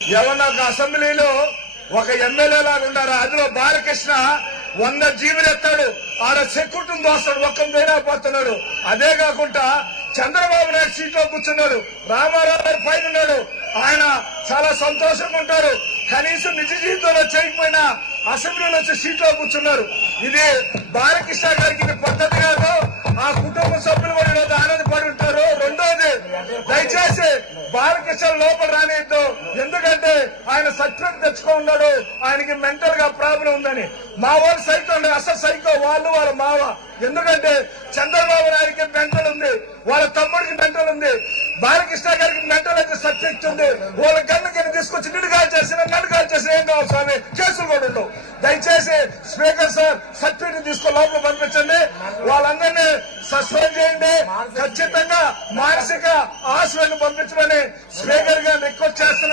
ఎవరన్నా ఒక అసెంబ్లీలో ఒక ఎమ్మెల్యే లాగా ఉండారు. అందులో బాలకృష్ణ 100 జీవులు ఎత్తాడు, ఆడ సెక్యూరిటీని దోస్తాడు, ఒక్క పోతున్నాడు. అదే కాకుండా చంద్రబాబు నాయుడు సీట్లో కూర్చున్నాడు, రామారావు పైన ఉన్నాడు. ఆయన చాలా సంతోషంగా ఉంటారు. కనీసం నిజ జీవితంలో చేయకపోయినా అసెంబ్లీలో వచ్చి సీట్లో కూర్చున్నారు. ఇది బాలకృష్ణ గారికి ఇది పద్ధతి కాదు. ఆ కుటుంబ సభ్యులు కూడా ఈరోజు ఆనందపడి ఉంటారు. రెండోది, దయచేసి బాలకృష్ణ లోపల రానిద్దు. ఎందుకంటే ఆయన సత్యం తెచ్చుకో ఉన్నాడు, ఆయనకి మెంటల్ గా ప్రాబ్లం ఉందని. మా వాళ్ళు సైకో ఉండే, అసలు సైకో వాళ్ళు వాళ్ళ మావ. ఎందుకంటే చంద్రబాబు నాయుడికి మెంటల్ ఉంది, వాళ్ళ తమ్ముడికి మెంటల్ ఉంది, బాలకృష్ణ గారికి మెంటల్ అయితే సబ్జెక్ట్ ఉంది. వాళ్ళ గన్నుకి తీసుకొచ్చి నన్ను కాల్ చేసిన ఏం కావాలి స్వామి, కేసులు కూడా ఉండవు. దయచేసి స్పీకర్ సార్ సర్టిఫికెట్ తీసుకొని లోపల పంపించండి, వాళ్ళందరినీ సస్పెండ్ చేయండి, ఖచ్చితంగా మానసిక హాస్పిటల్ పంపించమని స్పీకర్ గారు రిక్వెస్ట్ చేస్తున్నారు.